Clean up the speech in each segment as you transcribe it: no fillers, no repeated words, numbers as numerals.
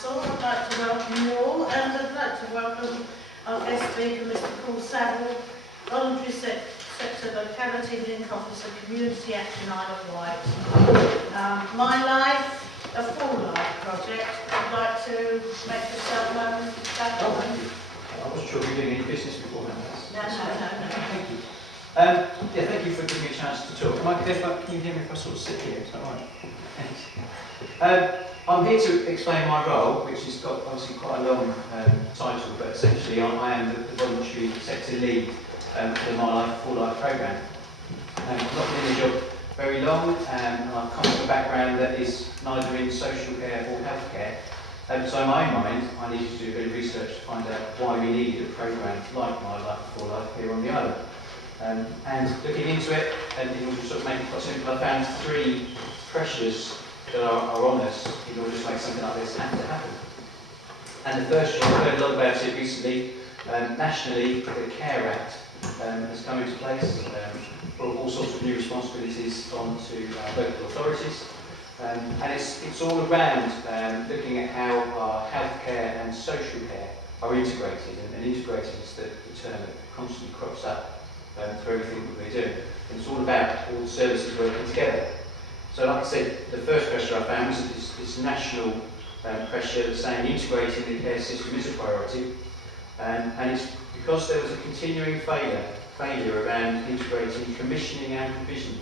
Council. I'd like to welcome you all, and I'd like to welcome our guest speaker, Mr. Paul Saville, Voluntary Sector Locality Link Officer, Community Action Isle of Wight. My Life, a Full Life project. I'd like to make yourself known. I wasn't sure if you were doing any business beforehand. No. Thank you. Yeah, thank you for giving me a chance to talk. Can you hear me if I sort of sit here? Is that right? Thanks. I'm here to explain my role, which has got obviously quite a long title, but essentially I am the voluntary sector lead for the My Life Full Life programme. I've not been in the job very long, and I've come from a background that is neither in social care or healthcare. So in my own mind, I needed to do a bit of research to find out why we needed a programme like My Life Full Life here on the island. And looking into it, and in order to sort of make it quite simple, I found three pressures that are on us in order to make something like this have to happen. And the first, you've heard a lot about it recently, nationally, the Care Act has come into place, brought all sorts of new responsibilities onto local authorities. And it's all around looking at how our healthcare and social care are integrated, and integrated is the term that constantly crops up through everything that we're doing. And it's all about all the services working together. So like I said, the first pressure I found was this national pressure saying integrating the care system is a priority. And it's because there was a continuing failure around integrating commissioning and provision,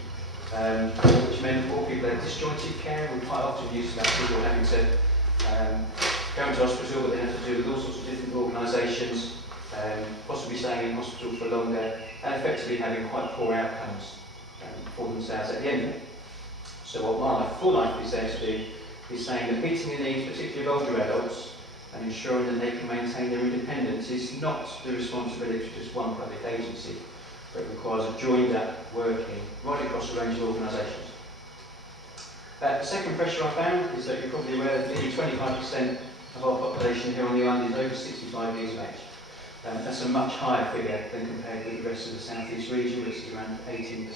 which meant more people had disjointed care. We quite often used to have people having to go into hospital, but they had to do with all sorts of different organisations, possibly staying in hospital for longer, and effectively having quite poor outcomes for themselves at the end of it. So what My Life Full Life is there to do is saying that meeting the needs, particularly of older adults, and ensuring that they can maintain their independence is not the responsibility of just one public agency, but it requires a joined up working right across a range of organisations. The second pressure I found is that you're probably aware that nearly 25% of our population here on the island is over 65 years of age. That's a much higher figure than compared with the rest of the South East region, which is around 18%.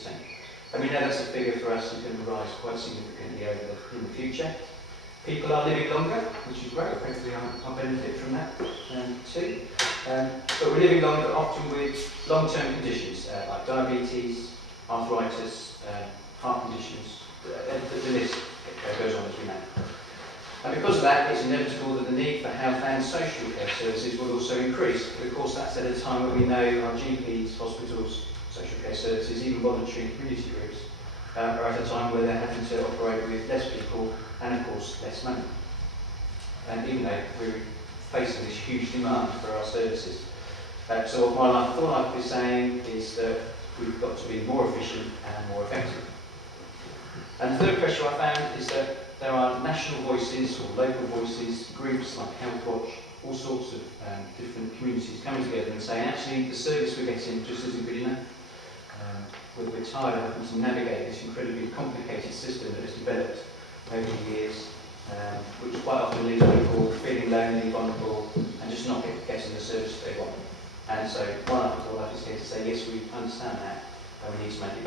And we know that's a figure for us is going to rise quite significantly in the future. People are living longer, which is great. Hopefully I'll benefit from that too. But we're living longer often with long-term conditions like diabetes, arthritis, heart conditions. The list goes on as we know. And because of that, it's inevitable that the need for health and social care services will also increase. But of course, that's at a time when we know our GPs, hospitals, social care services, even voluntary and community groups, are at a time where they're having to operate with less people and, of course, less money. And even though we're facing this huge demand for our services. So what My Life Full Life is saying is that we've got to be more efficient and more effective. And the third pressure I found is that there are national voices or local voices, groups like Health Watch, all sorts of different communities coming together and saying actually the service we're getting just isn't good enough. We're tired of having to navigate this incredibly complicated system that has developed over the years, which quite often leaves people feeling lonely, vulnerable, and just not getting the service they want. And so My Life Full Life is here to say yes, we understand that, and we need to make it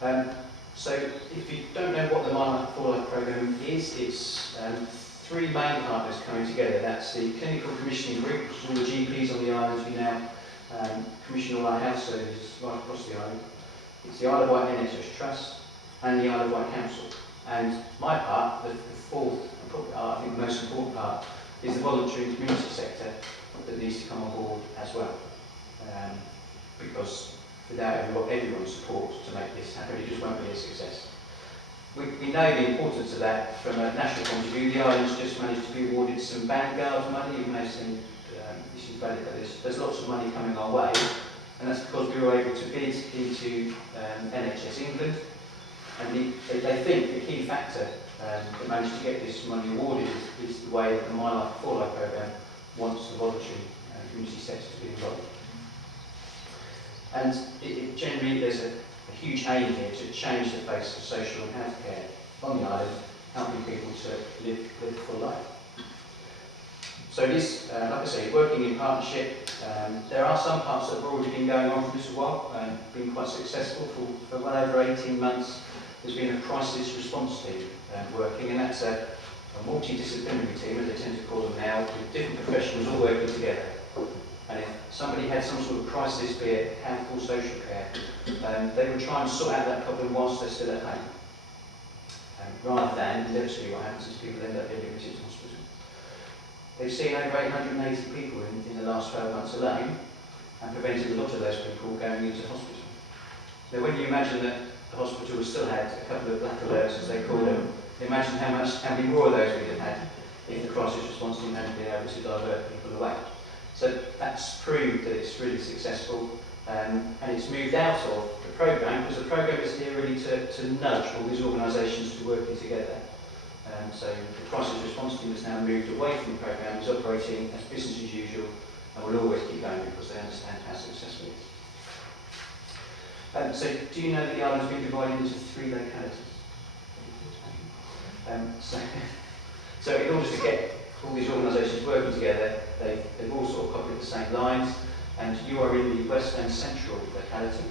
better. So if you don't know what the My Life Full Life programme is, it's three main partners coming together. That's the Clinical Commissioning Group, which is all the GPs on the island who now commission all our health services right across the island. It's the Isle of Wight NHS Trust and the Isle of Wight Council. And my part, the fourth, and probably I think the most important part, is the voluntary and community sector that needs to come on board as well. Because without everyone's support to make this happen, it just won't be a success. We know the importance of that from a national point of view. The island's just managed to be awarded some Vanguard money. You may have seen issues about this. There's lots of money coming our way, and that's because we were able to bid into NHS England. And they think the key factor that managed to get this money awarded is the way that the My Life Full Life programme wants the voluntary community sector to be involved. And generally there's a huge aim here to change the face of social and health care on the island, helping people to live a full life. So it is, like I say, working in partnership. There are some parts that have already been going on for this a while and been quite successful for well over 18 months. There's been a crisis response team working, and that's a a multidisciplinary team, as they tend to call them now, with different professionals all working together. And if somebody had some sort of crisis, be it health or social care, they would try and sort out that problem whilst they're still at home. Rather than, inevitably what happens is people end up being admitted to hospital. They've seen over 880 people in the last 12 months alone, and prevented a lot of those people going into hospital. Now when you imagine that the hospital still had a couple of black alerts, as they call them, imagine how many more of those we'd have had if the crisis response team hadn't been able to divert people away. So that's proved that it's really successful, and it's moved out of the programme, because the programme is here really to nudge all these organisations to working together. So the crisis response team has now moved away from the programme, is operating as business as usual, and will always keep going because they understand how successful it is. So do you know that the island's been divided into 3 localities? So in order to get all these organisations working together, they've all sort of copied the same lines, and you are in the west and central locality,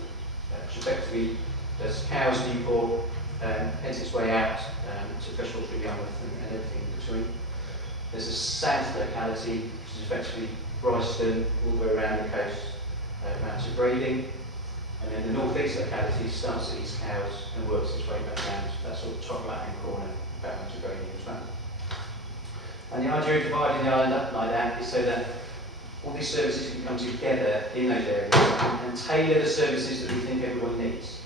which effectively does Cowes, Newport, heads its way out to Freshwater, Yarmouth, and everything in between. There's a south locality, which is effectively Bryston, all the way around the coast, around to Brading, and then the north east locality starts at East Cowes and works its way back down to that sort of top right hand corner, back onto Brading as well. And the idea of dividing the island up like that is so that all these services can come together in those areas and tailor the services that we think everyone needs.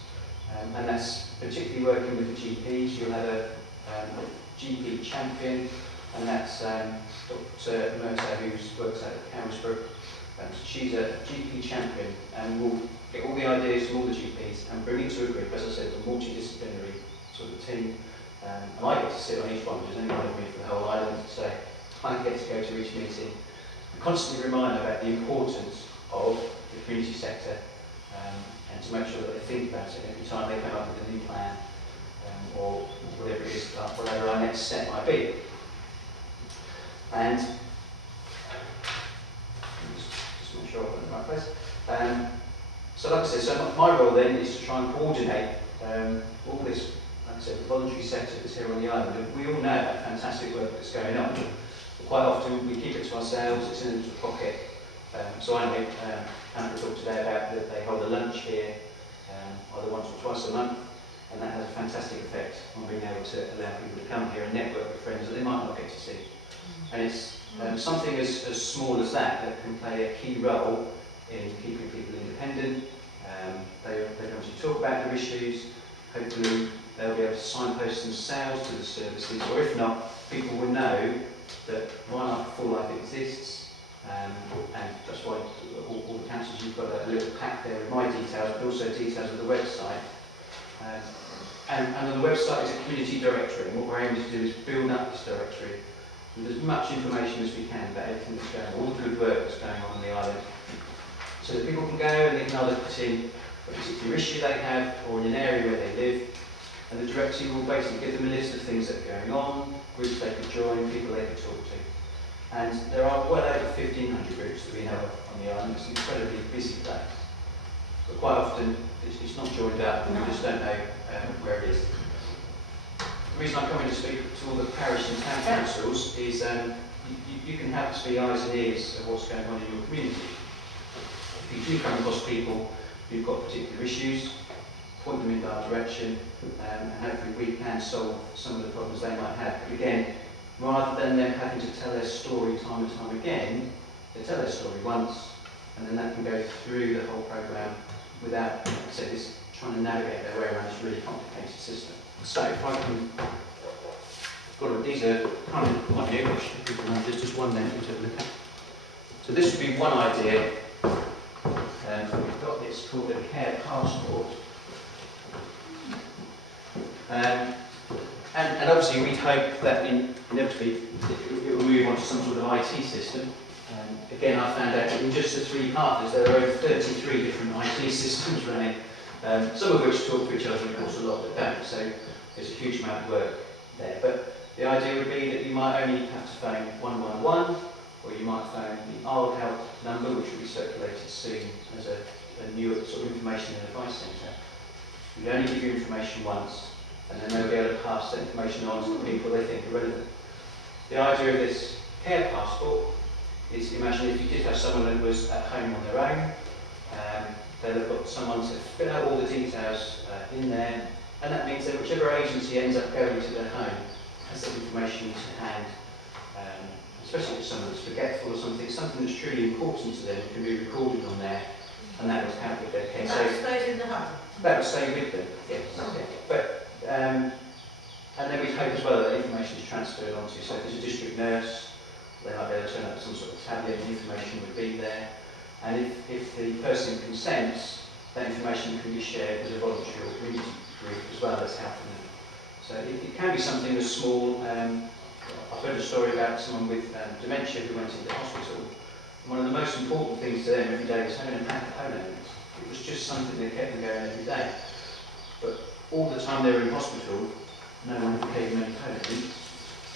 And that's particularly working with the GPs. You'll have a GP champion, and that's Dr. Mercer, who works out at Carisbrook. She's a GP champion, and will get all the ideas from all the GPs and bring it to a group, as I said, a multidisciplinary sort of team. And I get to sit on each one, there's only one of me for the whole island, so I get to go to each meeting and constantly remind about the importance of the community sector, and to make sure that they think about it every time they come up with a new plan, or whatever it is, whatever our next step might be. And just make sure I'm in the right place. So like I said, so my role then is to try and coordinate all this, like I said, the voluntary sector that's here on the island. And we all know that fantastic work that's going on. But quite often we keep it to ourselves, it's in a little pocket. So I know Hannah talked today about that they hold a lunch here either once or twice a month, and that has a fantastic effect on being able to allow people to come here and network with friends that they might not get to see. And it's something as small as that can play a key role in keeping people independent. They obviously talk about their issues. Hopefully they'll be able to signpost themselves to the services, or if not, people will know that My Life Full Life exists, and that's why all the councils, you've got a little pack there with my details, but also details of the website. And on the website is a community directory, and what we're aiming to do is build up this directory with as much information as we can about everything that's going on, all the good work that's going on the island, so that people can go and they can either put in a particular issue they have, or in an area where they live, and the directory will basically give them a list of things that are going on, groups they could join, people they could talk to. And there are well over 1,500 groups that we know of on the island. It's an incredibly busy place. But quite often it's not joined up and we just don't know where it is. The reason I'm coming to speak to all the parish and town councils is you can help us be eyes and ears of what's going on in your community. If you do come across people who've got particular issues, point them in our direction, and hopefully we can solve some of the problems they might have. But again, rather than them having to tell their story time and time again, they tell their story once, and then that can go through the whole programme without, like I said, this trying to navigate their way around this really complicated system. So if I can, these are kind of quite new, there's just one there to look at. So this would be one idea. We've got this called a care passport. And obviously we'd hope that inevitably it will move on to some sort of IT system. Again, I found out that in just the 3 partners there are over 33 different IT systems running, some of which talk to each other and of course a lot that don't, so there's a huge amount of work there. But the idea would be that you might only have to phone 111, or you might phone the Isle Help number, which will be circulated soon as a new sort of information and advice centre. We only give you information once, and then they'll be able to pass that information on to the people they think are relevant. The idea of this care passport is, imagine if you did have someone who was at home on their own, they'll have got someone to fill out all the details in there, and that means that whichever agency ends up going to their home has that information to hand, especially if someone that's forgetful or something that's truly important to them can be recorded on there, and that would help with their care. And that stays in the home? That would stay with them, yes. Yeah. But, and then we hope as well that information is transferred onto, so if there's a district nurse, they might be able to turn up some sort of tablet and information would be there. And if the person consents, that information can be shared with a voluntary or community group as well as helping them. So it can be something as small. I've heard a story about someone with dementia who went into hospital. And one of the most important things to them every day was having a pack of Poland. It was just something that kept them going every day. But all the time they were in hospital, no one gave them any Poland,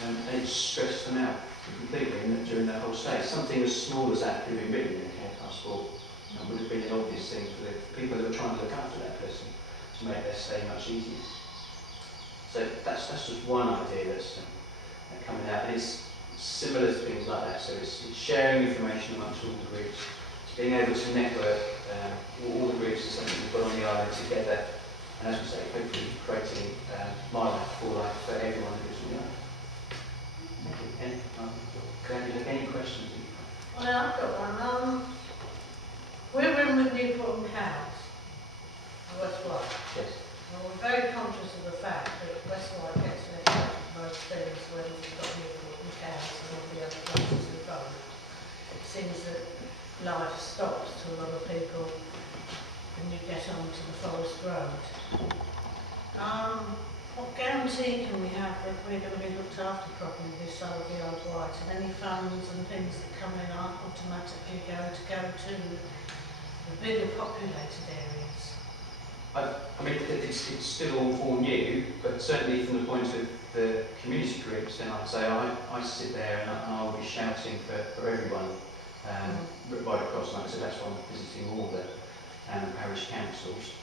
and it stressed them out completely during that whole stay. Something as small as that could have been written in a care passport and would have been an obvious thing for the people that were trying to look after that person to make their stay much easier. So that's just one idea that's coming out, and it's similar to things like that. So it's sharing information amongst all the groups, it's being able to network all the groups and something we've got on the island together, and as we say, hopefully creating my life, full life for everyone who lives on the island. Any questions? Well, I've got one. We're in with Newport and Cows, Westward. Yes. And we're very conscious of the fact that Westward gets left out of most things when we've got Newport and Cows and all the other places involved. It seems that life stops to a lot of people when you get onto the Forest Road. What guarantee can we have that we're going to be looked after properly this side of the Old White, and any funds and things that come in aren't automatically going to go to the bigger populated areas? I mean, it's still all new, but certainly from the point of the community groups, then I'd say I sit there and I'll be shouting for everyone right across. Like I said, that's why I'm visiting all the parish councils.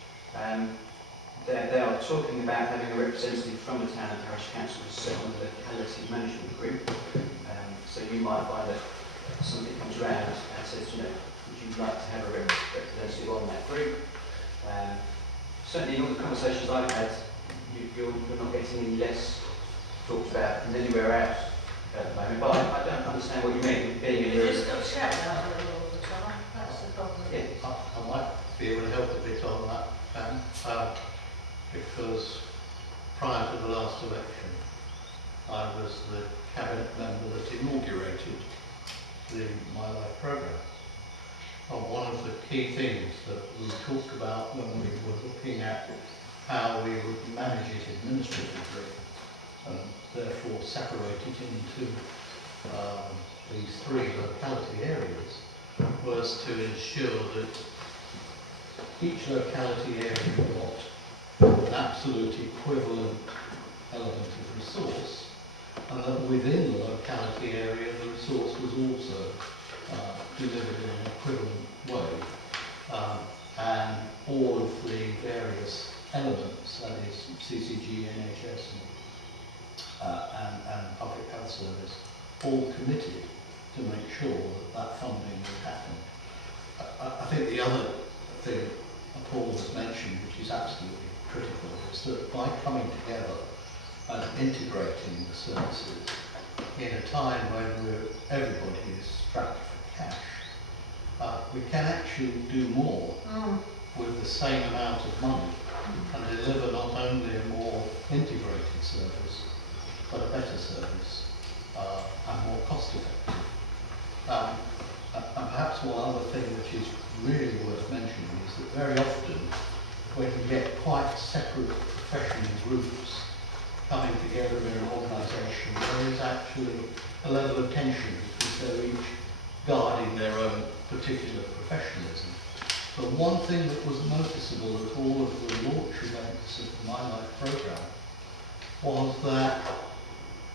They are talking about having a representative from the town and parish council to sit on the locality management group. So you might find that somebody comes around and says, you know, would you like to have a representative on that group? Certainly in all the conversations I've had, you're not getting any less talked about than anywhere else at the moment. But I don't understand what you mean with being in You a... just got shout out there all the time. That's the problem. Yeah. I might be able to help a bit on that, because prior to the last election, I was the cabinet member that inaugurated the My Life programme. And one of the key things that we talked about when we were looking at how we would manage it administratively, and therefore separate it into these three locality areas, was to ensure that each locality area got an absolute equivalent element of resource, and that within the locality area the resource was also delivered in an equivalent way, and all of the various elements, that is CCG, NHS and Public Health Service, all committed to make sure that that funding would happen. I think the other thing Paul has mentioned, which is absolutely critical, is that by coming together and integrating the services in a time when everybody is strapped for cash, we can actually do more with the same amount of money and deliver not only a more integrated service, but a better service and more cost effective. And perhaps one other thing which is really worth mentioning is that very often when you get quite separate professional groups coming together in an organisation, there is actually a level of tension because they're each guarding their own particular professionalism. But one thing that was noticeable at all of the launch events of the My Life programme was that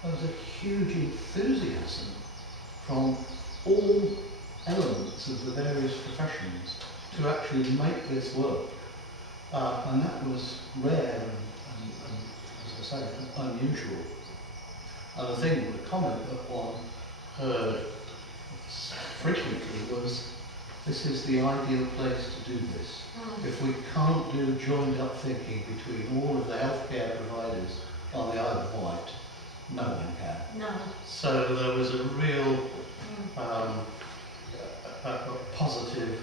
there was a huge enthusiasm from all elements of the various professions to actually make this work. And that was rare and as I say, unusual. And the comment that one heard frequently was, this is the ideal place to do this. If we can't do joined up thinking between all of the healthcare providers on the Isle of Wight, no one can. No. So there was a real a positive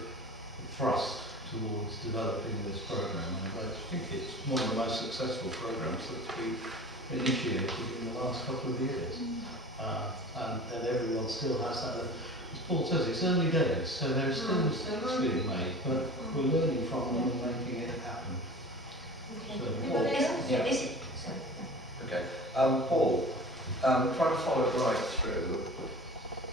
thrust towards developing this programme, and I think it's one of the most successful programmes that's been initiated in the last couple of years. And everyone still has that. As Paul says, it's early days, so there's still mistakes being made, but we're learning from them and making it happen. So, Yeah. Is it? Okay. Paul, trying to follow it right through,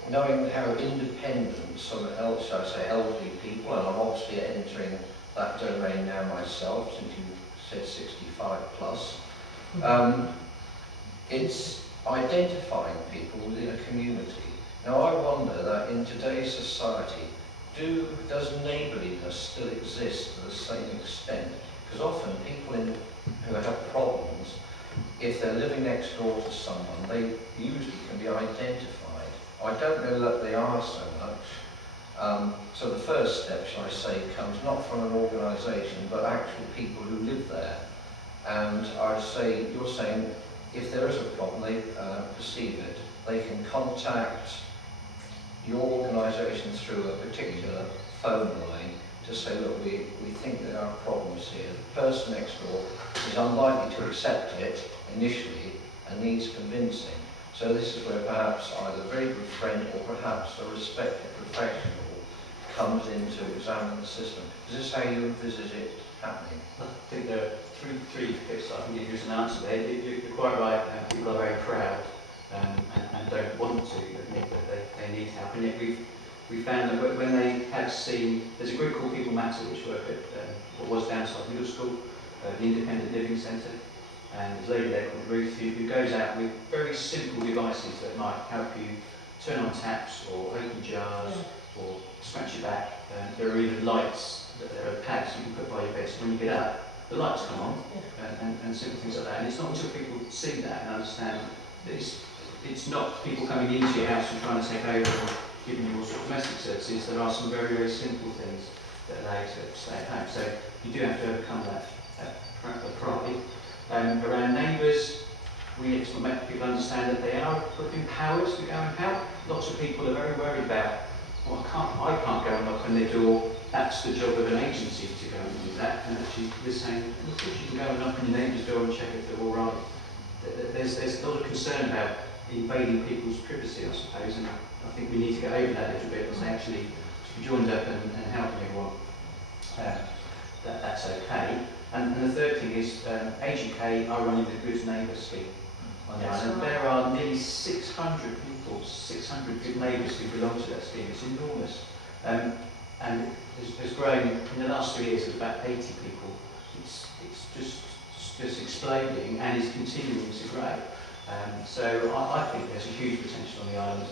knowing how independent some elderly people, and I'm obviously entering that domain now myself, since you said 65 plus, it's identifying people within a community. Now I wonder that in today's society, does neighbourliness still exist to the same extent? Because often people who have problems, if they're living next door to someone, they usually can be identified. I don't know that they are so much. So the first step, shall I say, comes not from an organisation, but actual people who live there. And I say, you're saying, if there is a problem, they perceive it, they can contact your organisation through a particular phone line to say, look, we think there are problems here. The person next door is unlikely to accept it initially and needs convincing. So this is where perhaps either a very good friend or perhaps a respected professional comes in to examine the system. Is this how you envisage it happening? I think there are three bits I can give you as an answer there. You're quite right, people are very proud and don't want to admit that they need help. And yet we found that when they have seen, there's a group called People Matter which work at what was Downside Middle School, the Independent Living Centre, and there's a lady there called Ruth who goes out with very simple devices that might help you turn on taps or open jars or scratch your back. There are even lights, there are pads you can put by your bed, so when you get up, the lights come on, and simple things like that. And it's not until people see that and understand that it's not people coming into your house and trying to take over and giving you all sorts of domestic services. There are some very, very simple things that allow you to stay at home. So you do have to overcome that pride. Around neighbours, we need to make people understand that they are empowered to go and help. Lots of people are very worried about, well, I can't go and knock on their door. That's the job of an agency to go and do that. And actually, we're saying, of course you can go and knock on your neighbour's door and check if they're all right. There's a lot of concern about invading people's privacy, I suppose, and I think we need to get over that a little bit and say, actually, to be joined up and help everyone, that's okay. And the third thing is, Age UK are running the Good Neighbour scheme on the island. There are nearly 600 people, 600 good neighbours who belong to that scheme. It's enormous. And there's grown, in the last 3 years, there's about 80 people. It's just exploding and is continuing to grow. So I think there's a huge potential on the island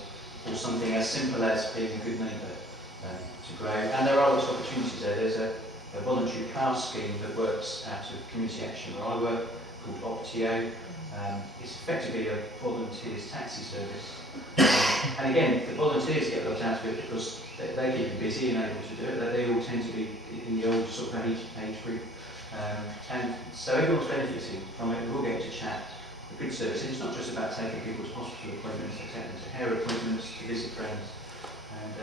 for something as simple as being a good neighbour to grow. And there are lots of opportunities there. There's a voluntary car scheme that works out of Community Action where I work, called Optio. It's effectively a volunteers taxi service. And again, the volunteers get looked out of it because they keep you busy and able to do it. They all tend to be in the old sort of age group. And so everyone's benefiting from it. We all get to chat. A good service. And it's not just about taking people to hospital appointments, taking them to hair appointments, to visit friends.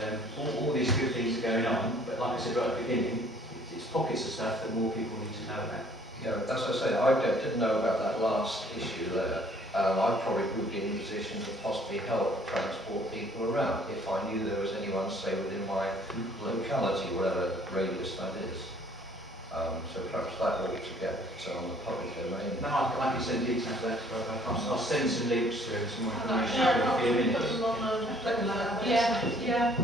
And all these good things are going on. But like I said right at the beginning, it's pockets of stuff that more people need to know about. Yeah, as I say, I didn't know about that last issue there. I probably would be in a position to possibly help transport people around if I knew there was anyone, say, within my locality, whatever radius that is. So perhaps that ought to get on the public domain. No, I can send details of that. I'll send some links through and some more information Yeah, in a few minutes. Yeah.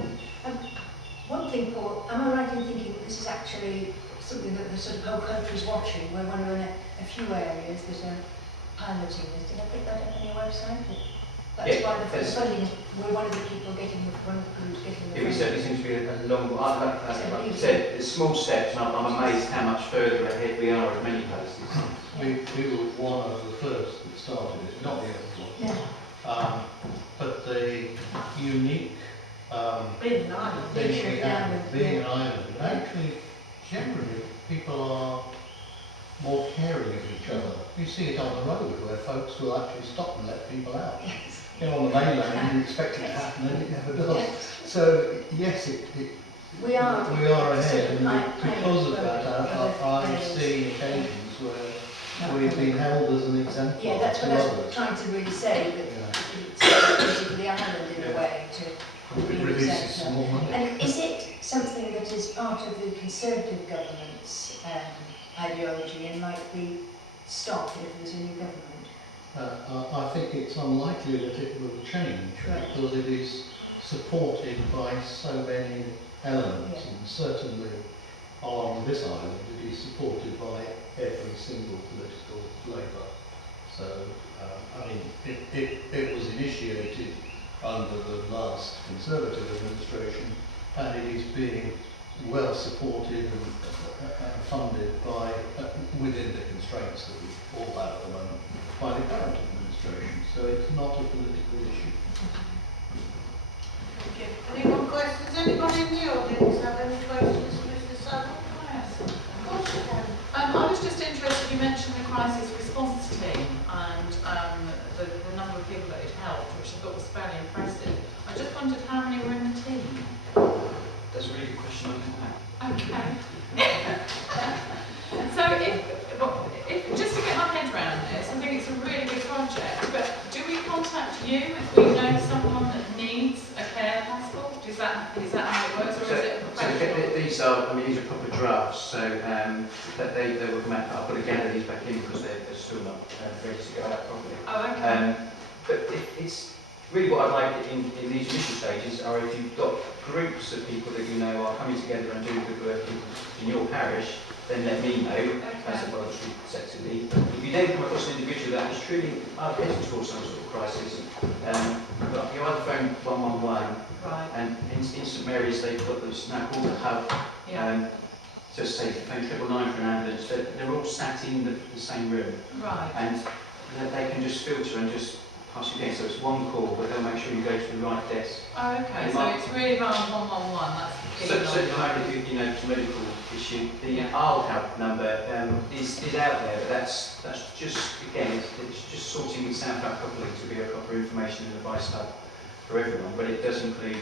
One thing, Paul, am I right in thinking that this is actually something that the sort of whole country's watching? We're one of a few areas that are piloting this. Did I pick that up on your website? That's why the funding is, we're one of the people getting, one of the groups getting the It funding. certainly seems to be a long, like I said, it's small steps, and I'm amazed how much further ahead we are at many places. we were one of the first that started it, not the only one. Yeah. But the unique Being an island. being an island, actually, generally, people are more caring of each other. You see it on the road where folks will actually stop and let people out. You know, on the mainland, you expect it to happen, and it never does. So, yes, we are ahead, and because of that, I've seen occasions where we've been held as an exemplar Yeah, that's to what I was others. trying to really say, that Yeah. it's the island in a way to It be releases exemplar. some more money. And is it something that is part of the Conservative government's ideology and might be stopped if there's a new government? I think it's unlikely that it will change Right. because it is supported by so many elements, Yeah. and certainly on this island it is supported by every single political flavour. So, I mean, it was initiated under the last Conservative administration, and it is being well supported and funded by, within the constraints that we all have at the moment, by the current administration. So it's not a political issue. Thank you. Any more questions? Anybody in the audience have any questions for Mr. Saddle? Yes. Of course you can. I was just interested, you mentioned the crisis response team and the number of people that it helped, which I thought was fairly impressive. I just wondered how many were in the team? That's a really good question, I think that. Okay. So if just to get my head around this, I think it's a really good project, but do we contact you if we know someone that needs a care passport? Is that how it works, or is it professional? These are proper drafts, so that they will come out. I've got to gather these back in because they're still not ready to go out properly. Oh, okay. But it's really what I'd like in these initial stages are if you've got groups of people that you know are coming together and doing good work in your parish, then let me know as a voluntary sector lead. If you then come across an individual that is truly heading towards some sort of crisis, you either phone 111, Right. and in St Mary's they've got this now called the hub. Yeah. So say if you phone 999 for an ambulance, they're all sat in the same room, Right. and they can just filter and just pass you again. So it's one call, but they'll make sure you go to the right desk. Oh, okay. So it's really around 111. That's the key. Certainly, if you know it's a medical issue, the Yeah. I'll help number is out there. But that's just again, it's just sorting itself out properly to be a proper information and advice hub for everyone. But it does include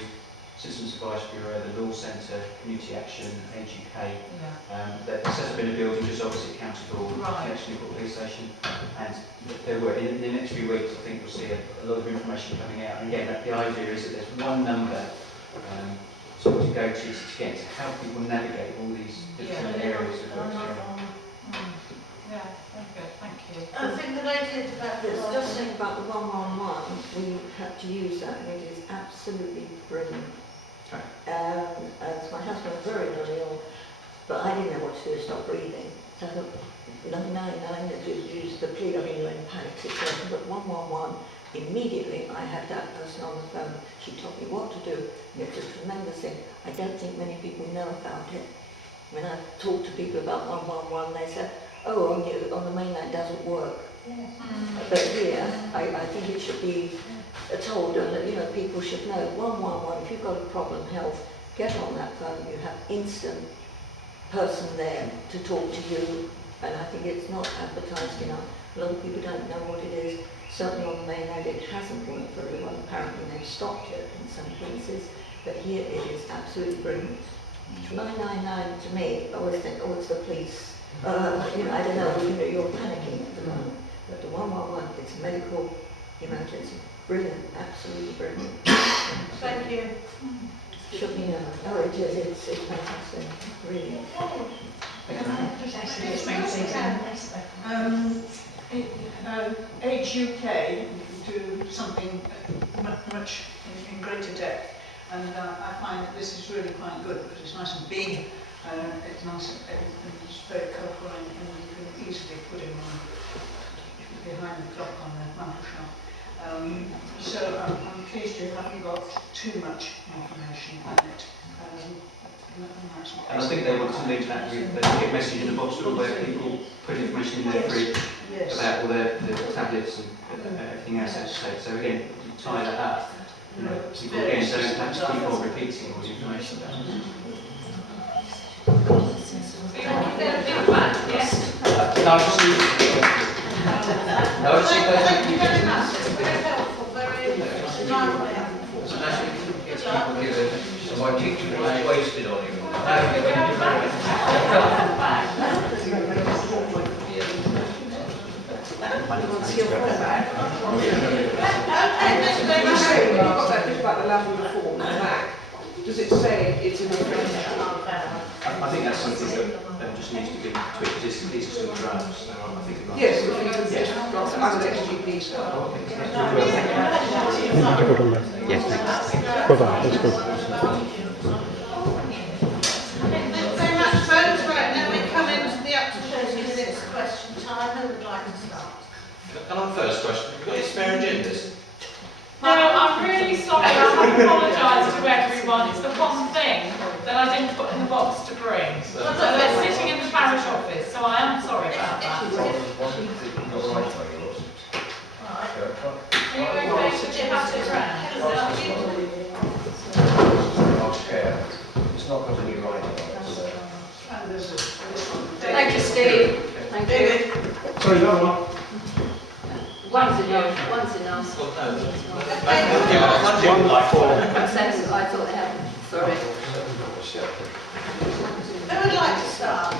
Citizens Advice Bureau, the Law Centre, Community Action, Age UK. Yeah. They're set up in a building just opposite County Hall, Right. next to the police station. And there were in the next few weeks, I think we'll see a lot of information coming out. And again, the idea is that there's one number to go to get to help people navigate all these different areas of work. Yeah. Okay. Thank you. I think the lady at the back was It's just saying about the 111, we had to use that, and it is absolutely brilliant. Okay. As my husband was very, very ill, but I didn't know what to do, stop breathing. So I thought, 999, use the plea, I mean, you're in a panic situation, but 111, immediately I had that person on the phone. She told me what to do, and it's a tremendous thing. I don't think many people know about it. When I talk to people about 111, they say, oh, on the mainland doesn't work. Yes. But here, I think it should be told, and that, you know, people should know 111. If you've got a problem, health, get on that phone. You have instant person there to talk to you, and I think it's not advertised enough. A lot of people don't know what it is. Certainly on the mainland, it hasn't worked very well. Apparently, they've stopped it in some places, but here it is absolutely brilliant. 999 to me, I always think, oh, it's the police. You know, I don't know, you're panicking at the moment. But the 111, it's medical emergency. Brilliant, absolutely brilliant. Thank you. Should be known. Oh, it is, it's fantastic, really. Age UK do something much in greater depth, and I find that this is really quite good because it's nice and big, it's nice and it's very colourful, and you can easily put it on behind the clock on the mantel shelf. So I'm pleased you haven't got too much information on it. And I think they want to lead to that with a message in the box where people put information in their fridge about all their tablets and everything else that's said. So again, you tie that up. You know, people again don't have to keep on repeating all the information about it. So you want to get a big back, yes? No, I just need no, I just need those Thank you very much, it's very helpful, very lively. So that's it. Good luck. So my teaching was wasted on you. Okay, thank you very much. You've got that bit about the lavender form in the back. Does it say it's in the I think that's something that just needs to be tweaked. These are still drafts, so I think about Yes, if you could just drop it under HGP stuff. Yes, thanks. Bye-bye, that's good. Thank you very much, folks. Right, now we come into the up to 30 minutes question time. Who would like to start? Can I first question? Have you got your spare agendas? No, I'm really sorry, I have to apologise to everyone, it's the one thing that I didn't put in the box to bring. So they're sitting in the parish office, so I am sorry about that. Are you okay to pass it round? I'll share. It's not got any writing on it, so. And there's this one. Thank you, Steve. Thank you. Sorry, no one. One's enough, one's enough. Well, no. One like four. Consensus, I thought they had, sorry. Who would like to start?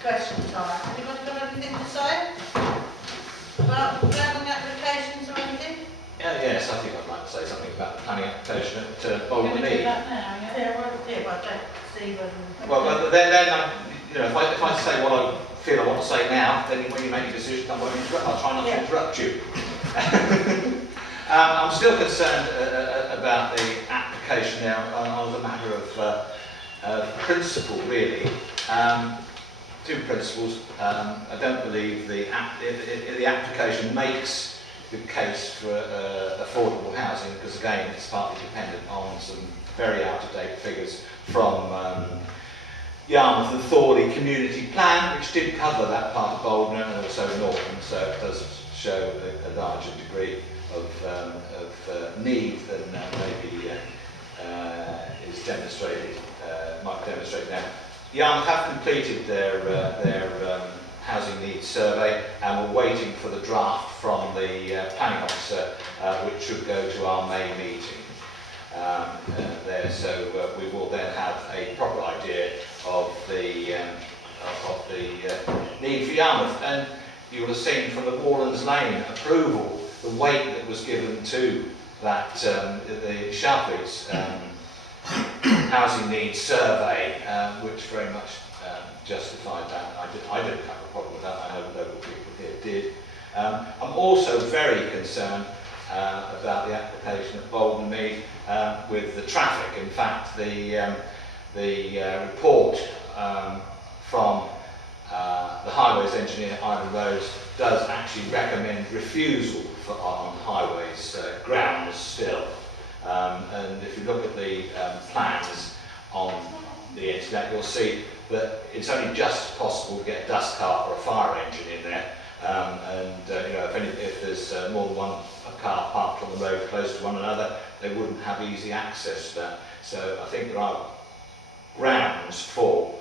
Question time. Anybody got anything to say? About planning applications or anything? Yes, I think I'd like to say something about the planning application at We're Bouldnor going to do Mead. that now, yeah? Stephen. Well, then you know, if I say what I feel I want to say now, then when you make your decision, I won't interrupt. I'll try not to interrupt you. I'm still concerned about the application there on the matter of principle, really. Two principles. I don't believe the application makes the case for affordable housing, because again, it's partly dependent on some very out-of-date figures from Yarmouth and Thorley Community Plan, which did cover that part of Bouldnor and also Norton, so it does show a larger degree of need than maybe is demonstrated, might demonstrate now. Yarmouth have completed their housing needs survey, and we're waiting for the draft from the planning officer, which should go to our May meeting. There, so we will then have a proper idea of the need for Yarmouth. And you will have seen from the Warlands Lane approval the weight that was given to that the Shalfleet's housing needs survey, which very much justified that. I didn't have a problem with that. I know local people here did. I'm also very concerned about the application at Bouldnor Mead with the traffic. In fact, the report from the highways engineer, Ivan Rose, does actually recommend refusal on highways grounds still. And if you look at the plans on the internet, you'll see that it's only just possible to get a dust cart or a fire engine in there. You know, if there's more than one car parked on the road close to one another, they wouldn't have easy access to that. So I think there are grounds for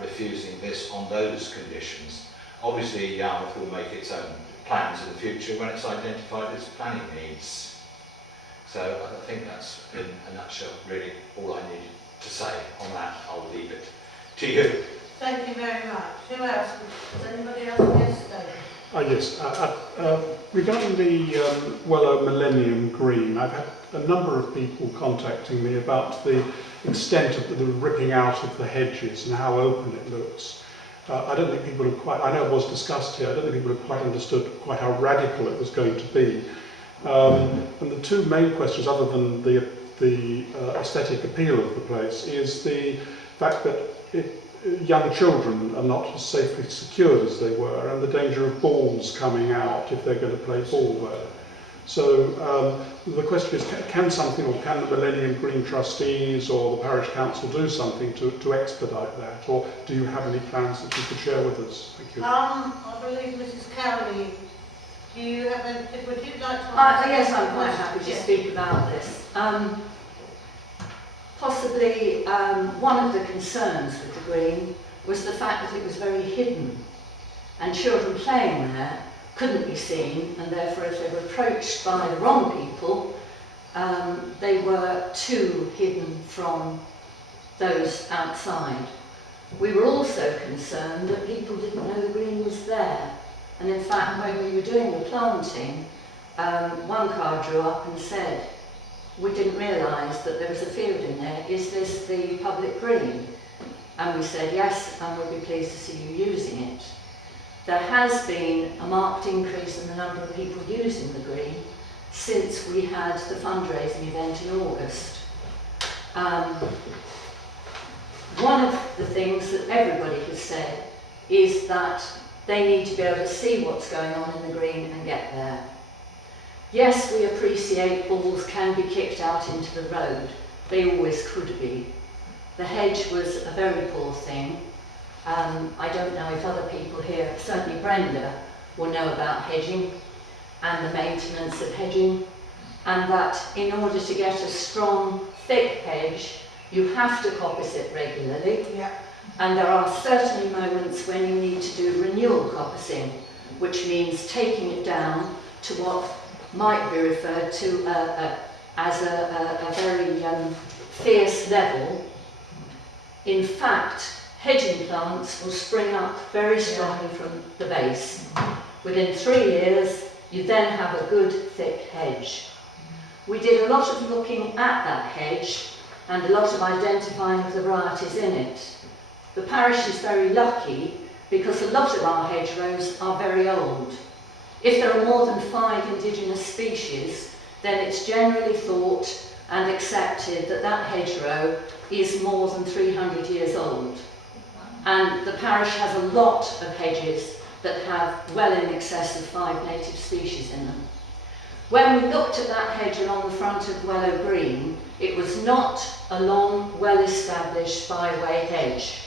refusing this on those conditions. Obviously, Yarmouth will make its own plans in the future when it's identified its planning needs. So I think that's, in a nutshell, really all I needed to say on that. I'll leave it to you. Thank you very much. Who else? Does anybody else yesterday? Yes. Regarding the Weller Millennium Green, I've had a number of people contacting me about the extent of the ripping out of the hedges and how open it looks. I don't think people have quite, I know it was discussed here, I don't think people have quite understood quite how radical it was going to be. And the two main questions, other than the aesthetic appeal of the place, is the fact that young children are not as safely secured as they were, and the danger of balls coming out if they're going to play ball there. So the question is, can something, or can the Millennium Green trustees or the Parish Council do something to expedite that? Or do you have any plans that you could share with us? Thank you. I believe Mrs. Cowley, do you have anything, would you like to Yes, I'm quite happy to Yes. speak about this. Possibly one of the concerns with the green was the fact that it was very hidden, and children playing there couldn't be seen, and therefore if they were approached by the wrong people, they were too hidden from those outside. We were also concerned that people didn't know the green was there, and in fact when we were doing the planting, one car drew up and said, "We didn't realise that there was a field in there, is this the public green?" And we said yes, and we'll be pleased to see you using it. There has been a marked increase in the number of people using the green since we had the fundraising event in August. One of the things that everybody has said is that they need to be able to see what's going on in the green and get there. Yes, we appreciate balls can be kicked out into the road. They always could be. The hedge was a very poor thing. I don't know if other people here, certainly Brenda, will know about hedging and the maintenance of hedging, and that in order to get a strong, thick hedge, you have to coppice it regularly. Yeah. And there are certainly moments when you need to do renewal coppicing, which means taking it down to what might be referred to as a very fierce level. In fact, hedging plants will spring up very strongly from the base. Within 3 years, you then have a good thick hedge. We did a lot of looking at that hedge and a lot of identifying of the varieties in it. The parish is very lucky because a lot of our hedgerows are very old. If there are more than 5 indigenous species, then it's generally thought and accepted that that hedgerow is more than 300 years old. And the parish has a lot of hedges that have well in excess of 5 native species in them. When we looked at that hedge along the front of Wellow Green, it was not a long, well-established byway hedge.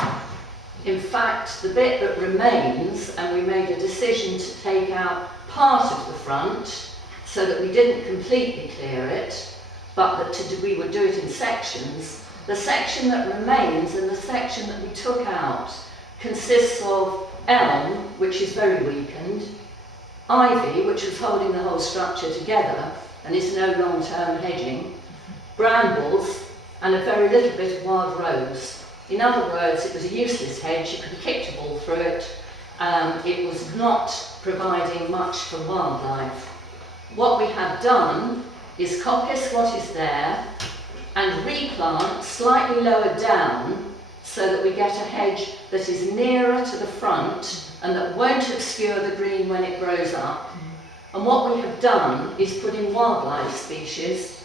In fact, the bit that remains, and we made a decision to take out part of the front so that we didn't completely clear it, but that we would do it in sections. The section that remains and the section that we took out consists of elm, which is very weakened, ivy, which was holding the whole structure together and is no long-term hedging, brambles, and a very little bit of wild rose. In other words, it was a useless hedge. You could have kicked a ball through it. It was not providing much for wildlife. What we have done is coppice what is there and replant slightly lower down so that we get a hedge that is nearer to the front and that won't obscure the green when it grows up. And what we have done is put in wildlife species,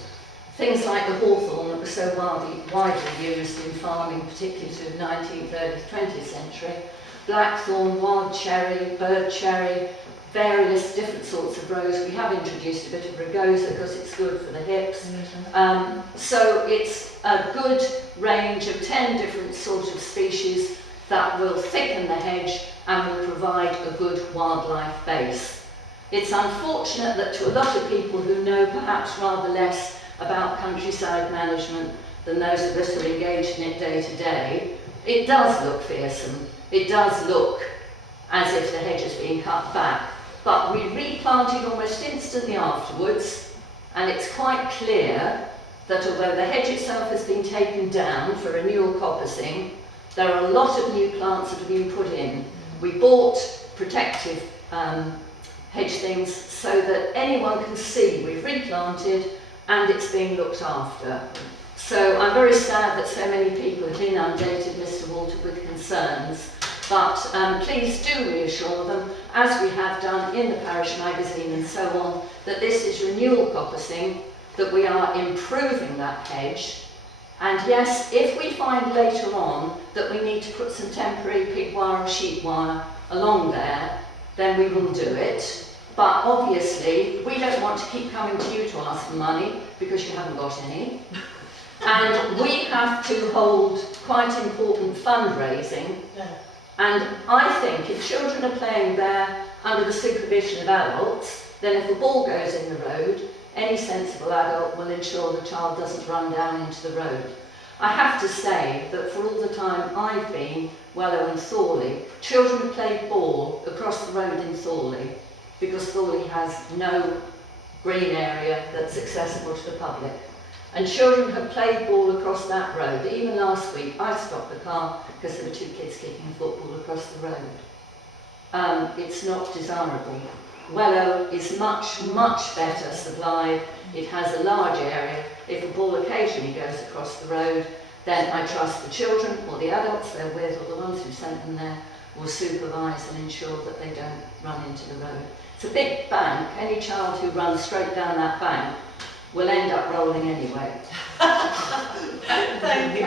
things like the hawthorn that was so widely used in farming, particularly through the 19th, early 20th century, blackthorn, wild cherry, bird cherry, various different sorts of rose. We have introduced a bit of rugosa because it's good for the hips. So it's a good range of 10 different sorts of species that will thicken the hedge and will provide a good wildlife base. It's unfortunate that to a lot of people who know perhaps rather less about countryside management than those of us who are engaged in it day to day, it does look fearsome. It does look as if the hedge is being cut back. But we replanted almost instantly afterwards, and it's quite clear that although the hedge itself has been taken down for renewal coppicing, there are a lot of new plants that have been put in. We bought protective hedge things so that anyone can see we've replanted and it's being looked after. So I'm very sad that so many people have inundated Mr. Walter with concerns, but please do reassure them, as we have done in the parish magazine and so on, that this is renewal coppicing, that we are improving that hedge. And yes, if we find later on that we need to put some temporary pig wire or sheep wire along there, then we will do it. But obviously, we don't want to keep coming to you to ask for money because you haven't got any. And we have to hold quite important fundraising. Yeah. And I think if children are playing there under the supervision of adults, then if a ball goes in the road, any sensible adult will ensure the child doesn't run down into the road. I have to say that for all the time I've been Wellow and Thorley, children have played ball across the road in Thorley because Thorley has no green area that's accessible to the public. And children have played ball across that road. Even last week, I stopped the car because there were 2 kids kicking football across the road. It's not desirable. Wellow is much, much better supplied. It has a large area. If a ball occasionally goes across the road, then I trust the children or the adults they're with or the ones who sent them there will supervise and ensure that they don't run into the road. It's a big bank. Any child who runs straight down that bank will end up rolling anyway. Thank you.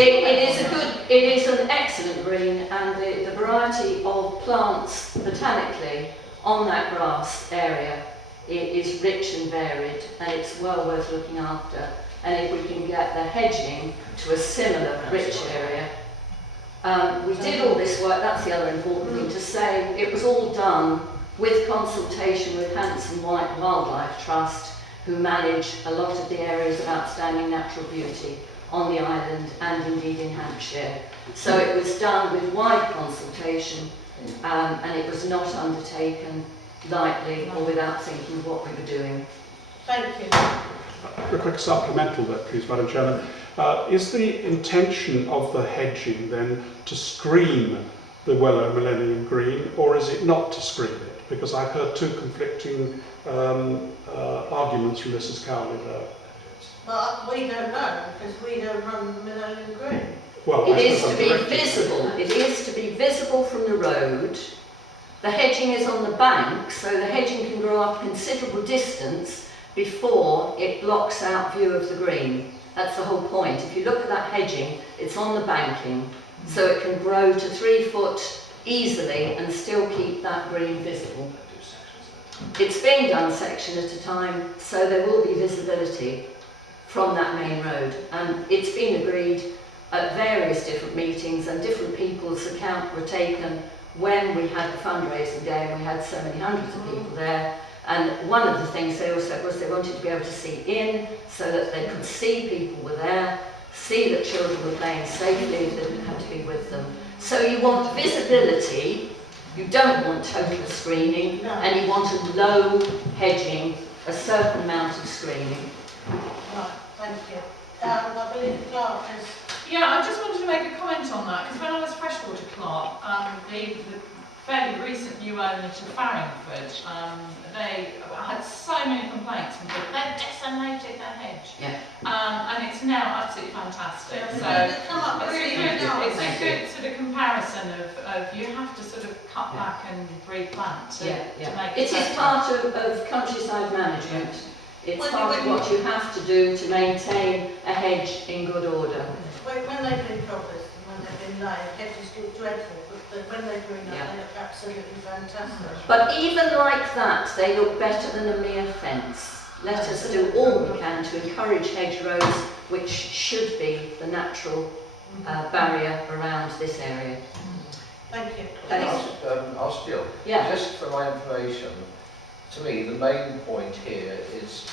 It is an excellent green, and the variety of plants botanically on that grass area is rich and varied, and it's well worth looking after. And if we can get the hedging to a similar rich area, we did all this work. That's the other important thing to say. It was all done with consultation with Hanson White Wildlife Trust, who manage a lot of the areas of outstanding natural beauty on the island and indeed in Hampshire. So it was done with wide consultation, and it was not undertaken lightly or without thinking of what we were doing. Thank you. A quick supplemental there, please, Madam Chairman. Is the intention of the hedging then to screen the Wellow Millennium Green, or is it not to screen it? Because I've heard 2 conflicting arguments from Mrs. Cowley there. But we don't know, because we don't run the Millennium Green. Well, It is to be visible. It is to be visible from the road. The hedging is on the bank, so the hedging can grow up a considerable distance before it blocks out view of the green. That's the whole point. If you look at that hedging, it's on the banking, so it can grow to 3 foot easily and still keep that green visible. It's being done section at a time, so there will be visibility from that main road. And it's been agreed at various different meetings, and different people's account were taken when we had the fundraising day and we had so many hundreds of people there. And one of the things they all said was they wanted to be able to see in so that they could see people were there, see that children were playing safely if they didn't have to be with them. So you want visibility, you don't want total screening, and you want a low hedging, a certain amount of screening. Right, thank you. I believe the clerk has... Yeah, I just wanted to make a comment on that, because when I was freshwater clerk, the fairly recent new owner to Farringford, they had so many complaints from people. They decimated their hedge. Yeah. And it's now absolutely fantastic. So it's a good sort of comparison of you have to sort of cut back and replant to make it It is better. part of countryside management. It's part of what you have to do to maintain a hedge in good order. When they've been promised and when they've been laid, hedges look dreadful, but when they're green up, they look absolutely fantastic. But even like that, they look better than a mere fence. Let us do all we can to encourage hedgerows, which should be the natural barrier around this area. Thank you. I'll still, Yeah. just for my information, to me the main point here is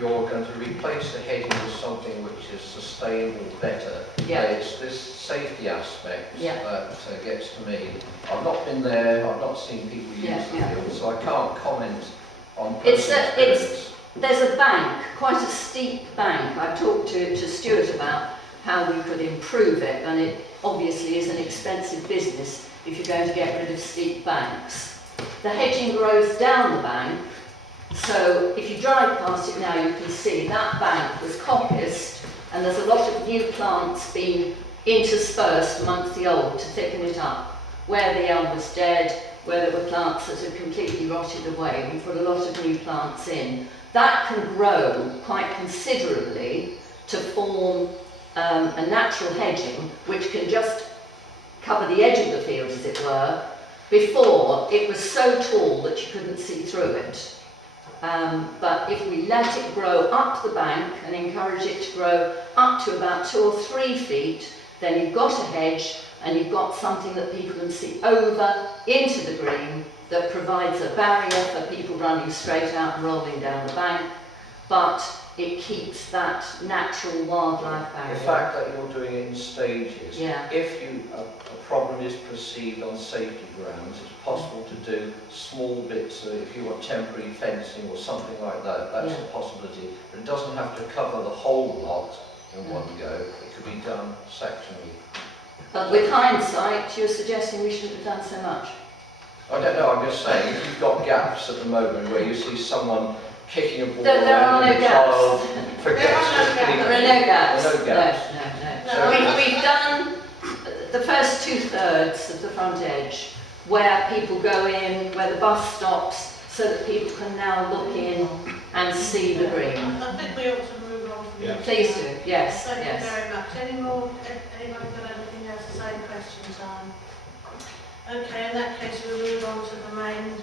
you're going to replace the hedging with something which is sustainable better. Yeah. It's this safety aspect Yeah. that gets to me. I've not been there, I've not seen people use the field, so I can't comment on personal experience. There's a bank, quite a steep bank. I talked to Stuart about how we could improve it, and it obviously is an expensive business if you're going to get rid of steep banks. The hedging grows down the bank, so if you drive past it now you can see that bank was coppiced, and there's a lot of new plants being interspersed amongst the old to thicken it up. Where the elm was dead, where there were plants that had completely rotted away, we put a lot of new plants in. That can grow quite considerably to form a natural hedging which can just cover the edge of the field, as it were, Before, it was so tall that you couldn't see through it. But if we let it grow up the bank and encourage it to grow up to about 2 or 3 feet, then you've got a hedge and you've got something that people can see over into the green that provides a barrier for people running straight out and rolling down the bank, but it keeps that natural wildlife barrier. The fact that you're doing it in stages, Yeah. if a problem is perceived on safety grounds, it's possible to do small bits, so if you want temporary fencing or something like that, that's a possibility. But it doesn't have to cover the whole lot in one go, it could be done sectionally. But with hindsight, you're suggesting we shouldn't have done so much. I don't know, I'm just saying, if you've got gaps at the moment where you see someone kicking a ball There are around no and the gaps. child forgets to There clean are it. no gaps. There are no gaps. No. We've done the first 2/3 of the front edge, where people go in, where the bus stops, so that people can now look in and see the green. I think we ought to move on from Yeah. this. Please do, yes, Thank yes. you very much. Anybody got anything else to say in question time? Okay, in that case we'll move on to the main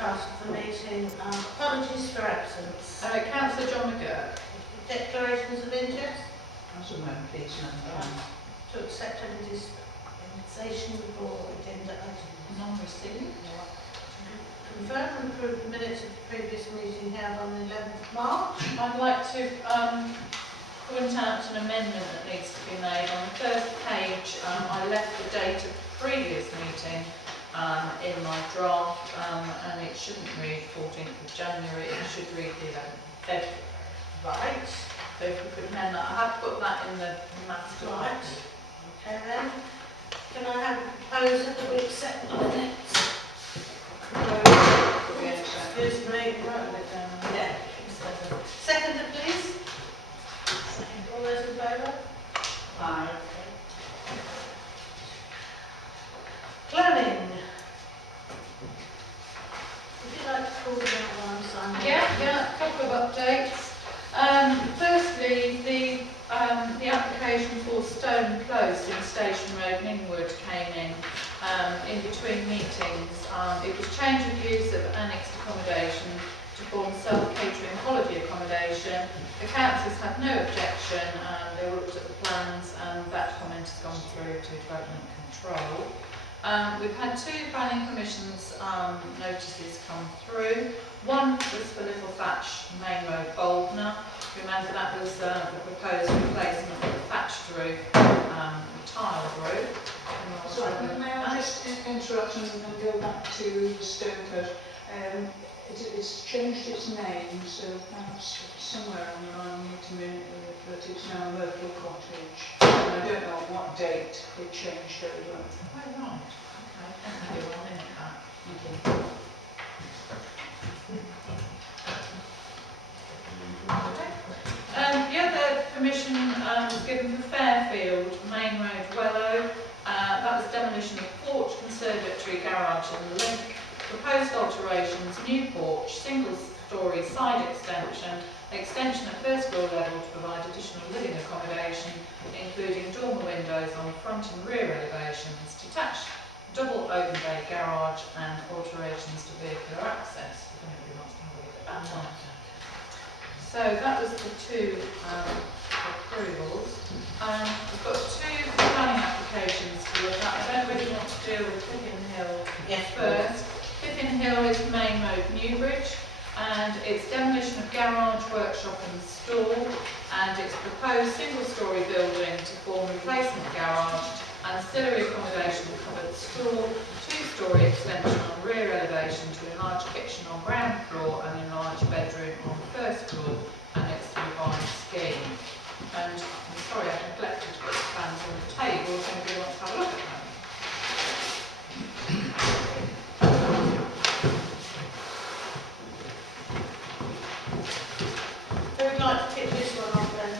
part of the meeting. Apologies for absence. Councillor John McGurk. Declarations of interest? Councillor Moan, please, To accept any dispensation before agenda items. Non-received. Confirm and approve the minutes of the previous meeting held on the 11th of March. I'd like to point out an amendment that needs to be made. On the first page, I left the date of the previous meeting in my draft, and it shouldn't read 14th of January, it should read the 11th of February. Right. So if we could amend that, I have put that in the master. Right. Okay then. Can I have a proposal that we accept the minutes? Excuse me. Yeah. Seconder, please. All those in favour? Aye. Planning. Would you like to call them out while I'm signing? Yeah, a couple of updates. Firstly, the application for Stone Close in Station Road, Ningwood, came in between meetings. It was change of use of annexed accommodation to form self-catering holiday accommodation. The councils had no objection, they looked at the plans, and that comment has gone through to Development Control. We've had 2 planning permissions notices come through. One was for Little Thatch Main Road, Bouldnor. Remember that was the proposed replacement of the thatched roof, tiled roof. Sorry, may I just interrupt and go back to Stonecoat? It's changed its name, so perhaps somewhere on the line we need to make that it's now Myrtle Cottage. And I don't know on what date it changed over. Oh, right. Okay. Thank you. I'll minute that. Thank you. The other permission was given for Fairfield, Main Road, Wellow. That was demolition of porch, conservatory, garage and link. Proposed alterations, new porch, single-storey side extension, extension at first floor level to provide additional living accommodation, including dormer windows on front and rear elevations, detached double open bay garage and alterations to vehicular access. If anybody wants to have a look at that one. So that was the 2 approvals. We've got 2 planning applications to look at. I don't really want to deal with Pippin Hill first. Pippin Hill is Main Road, Newbridge, and it's demolition of garage, workshop and stall, and it's proposed single-storey building to form replacement garage, ancillary accommodation covered stall, 2-storey extension on rear elevation to enlarge kitchen on ground floor and enlarge bedroom on first floor, and it's the revised scheme. And I'm sorry I've neglected to put the plans on the table if anybody wants to have a look at them. Who would like to pick this one up then?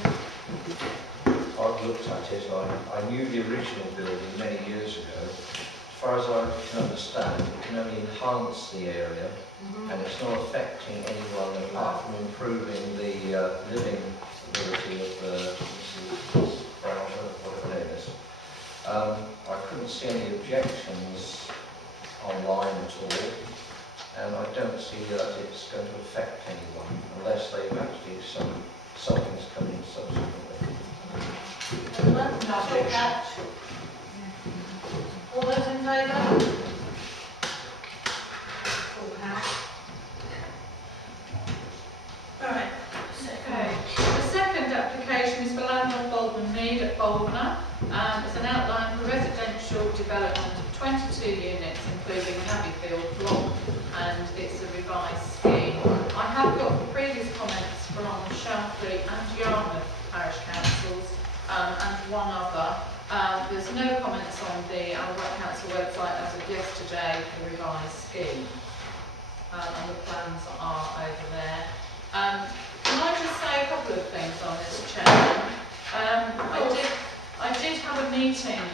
I've looked at it, I knew the original building many years ago. As far as I can understand, it can only enhance the area, and it's not affecting anyone apart from improving the living ability of the browser, whatever it is. I couldn't see any objections online at all, and I don't see that it's going to affect anyone unless they've actually something's coming subsequently. All those in favour? Right. Okay. The second application is for landlord Bouldnor Mead at Bouldnor. It's an outline for residential development of 22 units, including an Abbeyfield block, and it's a revised scheme. I have got the previous comments from Shalfleet and Yarmouth Parish Councils and one other. There's no comments on the Borough Council website as of yesterday for the revised scheme. And the plans are over there. Can I just say a couple of things on this, Chairman? I did have a meeting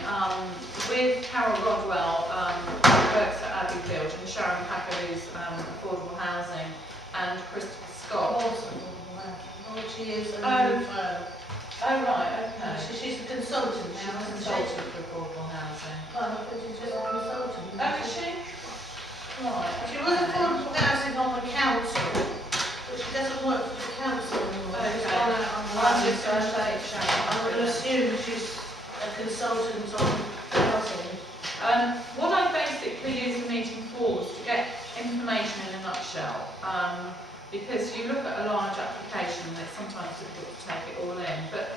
with Carol Rodwell, who works at Abbeyfield, and Sharon Packer, who's affordable housing, and Christopher Scott. She is a new firm. Oh right, okay. She's a consultant now, isn't she? Consultant for affordable housing. Well, but she's just a consultant. Oh, is she? Right. She was affordable housing on the council, but she doesn't work for the council anymore. She's gone out on the I was just line. going to say, Sharon. I would assume she's a consultant on housing. What I basically used the meeting for was to get information in a nutshell, because you look at a large application and it's sometimes difficult to take it all in. But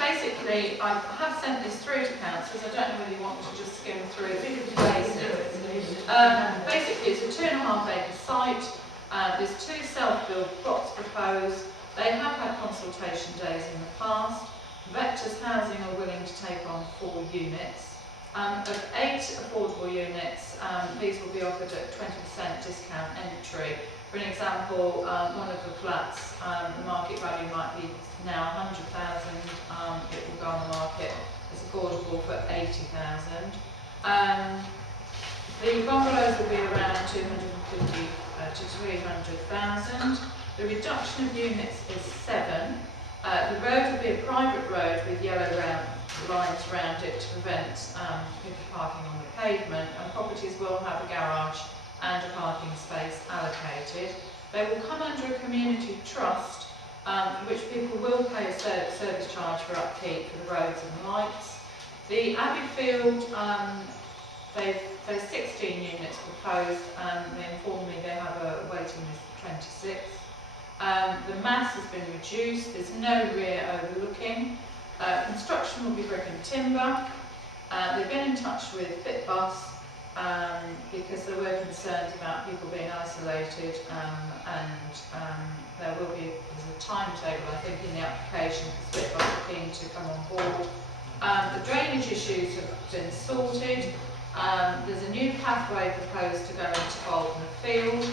basically, I have sent this through to councillors. I don't know whether you want to just skim through the basics. Basically, it's a 2.5-acre site. There's 2 self-built plots proposed. They have had consultation days in the past. Vectors Housing are willing to take on 4 units. Of 8 affordable units, these will be offered at 20% discount entry. For an example, one of the flats, the market value might be now 100,000. It will go on the market as affordable for 80,000. The bungalows will be around 250 to 300,000. The reduction of units is 7. The road will be a private road with yellow lines around it to prevent people parking on the pavement, and properties will have a garage and a parking space allocated. They will come under a community trust, for which people will pay a service charge for upkeep for the roads and lights. The Abbeyfield, there's 16 units proposed, and they informed me they have a waiting list of 26. The mass has been reduced, there's no rear overlooking. Construction will be brick and timber. They've been in touch with Bitbus because there were concerns about people being isolated, and there will be a timetable, I think, in the application for Bitbus are keen to come on board. The drainage issues have been sorted. There's a new pathway proposed to go into Bouldnor Field.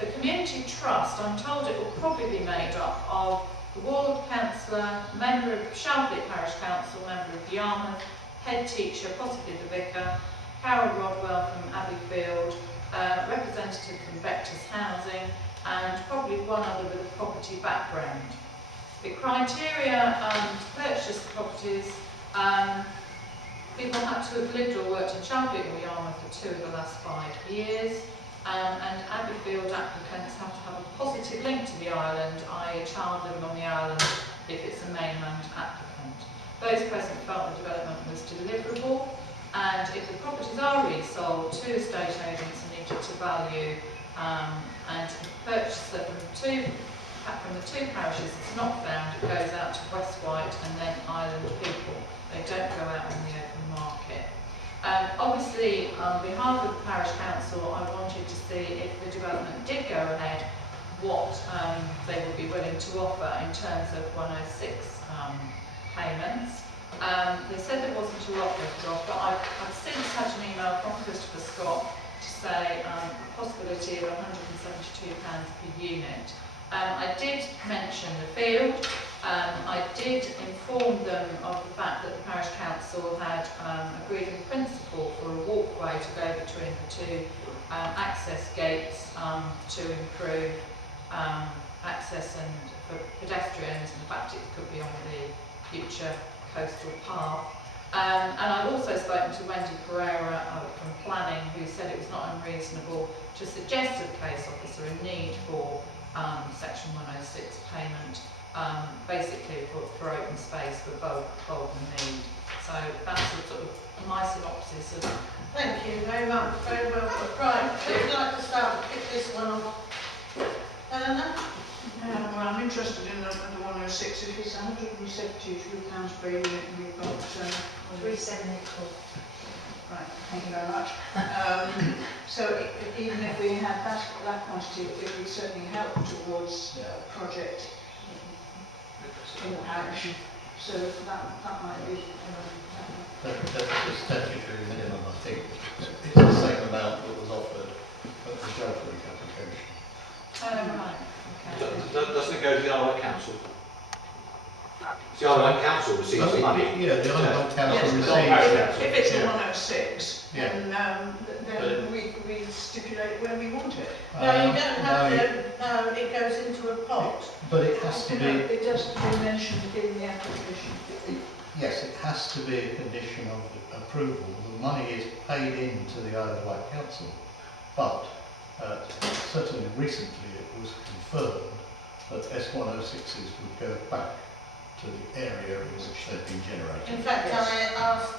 The community trust, I'm told it will probably be made up of the ward councillor, member of Shalfleet Parish Council, member of Yarmouth, head teacher, possibly the vicar, Carol Rodwell from Abbeyfield, representative from Vectors Housing, and probably one other with a property background. The criteria to purchase the properties, people have to have lived or worked in Shalfleet or Yarmouth for 2 of the last 5 years. And Abbeyfield applicants have to have a positive link to the island, i.e. a child living on the island if it's a mainland applicant. Those present felt the development was deliverable, and if the properties are resold, 2 estate agents are needed to value and purchase them from the 2 parishes. It's not found, it goes out to West White and then island people. They don't go out on the open market. Obviously, on behalf of the Parish Council, I wanted to see if the development did go ahead, what they would be willing to offer in terms of 106 payments. They said there wasn't a lot they could offer. I've since had an email from Christopher Scott to say a possibility of £172 per unit. I did mention the field. I did inform them of the fact that the Parish Council had agreed in principle for a walkway to go between the 2 access gates to improve access and for pedestrians. In fact, it could be on the future coastal path. And I've also spoken to Wendy Pereira from planning, who said it was not unreasonable to suggest to the case officer a need for section 106 payment, basically for open space for Bouldnor need. So that's a sort of my synopsis of. Thank you very much, very well put. Right, who'd like to start to pick this one off? Eleanor? Well, I'm interested in the 106. If it's £172 per unit, and we've got 3784. right. Thank you very much. So even if we had that quantity, it would certainly help towards project in the parish. So that might be. The statutory minimum, I think, it's the same amount that was offered at the Shalfleet application. Right. Okay. Doesn't it go to the Isle of Council? The Isle of Council receives the money. Yeah, the Isle of Council Yes, receives. if it's a Yeah. 106, then we stipulate where we want it. No, you don't have to. No, it goes into a pot. But it has to be, It doesn't be mentioned in the application. yes, it has to be a condition of the approval. The money is paid into the Isle of Wight Council, but certainly recently it was confirmed that S106s would go back to the area in which they've been generated. In fact, I asked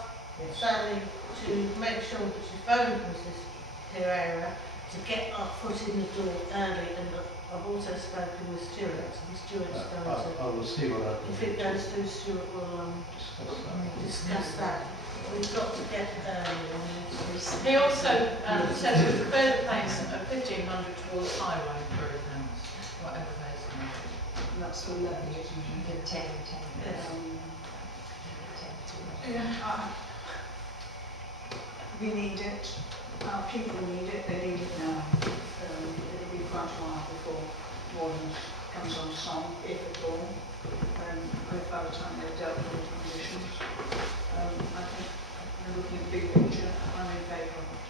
Sally to make sure that she phoned Mrs. Pereira to get our foot in the door early, and I've also spoken with Stuart, and Stuart's going to, I will see what I can if it goes through, Stuart will discuss that. We've got to get early on this. He also said there was a further payment of 1,500 towards highway improvements, whatever those are. And that's the levy, isn't it? The 10. Yes. We need it. Our people need it. They need it now. It'll be quite a while before Warden comes on song, if at all. By the time they've dealt with the conditions, I think we're looking at the big picture. I'm in favour of it.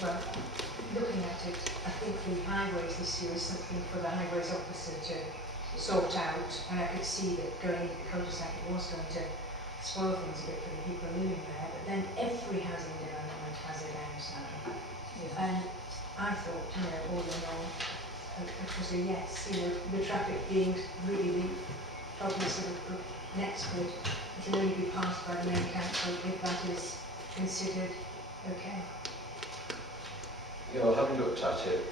Well, looking at it, I think the highways this year is something for the highways officer to sort out, and I could see that going into the cul-de-sac it was going to spoil things a bit for the people living there, but then every housing development has a downside. And I thought, all in all, it was a yes, the traffic being really the problem sort of next bit, it will only be passed by the main council if that is considered okay. Yeah, well, having looked at it,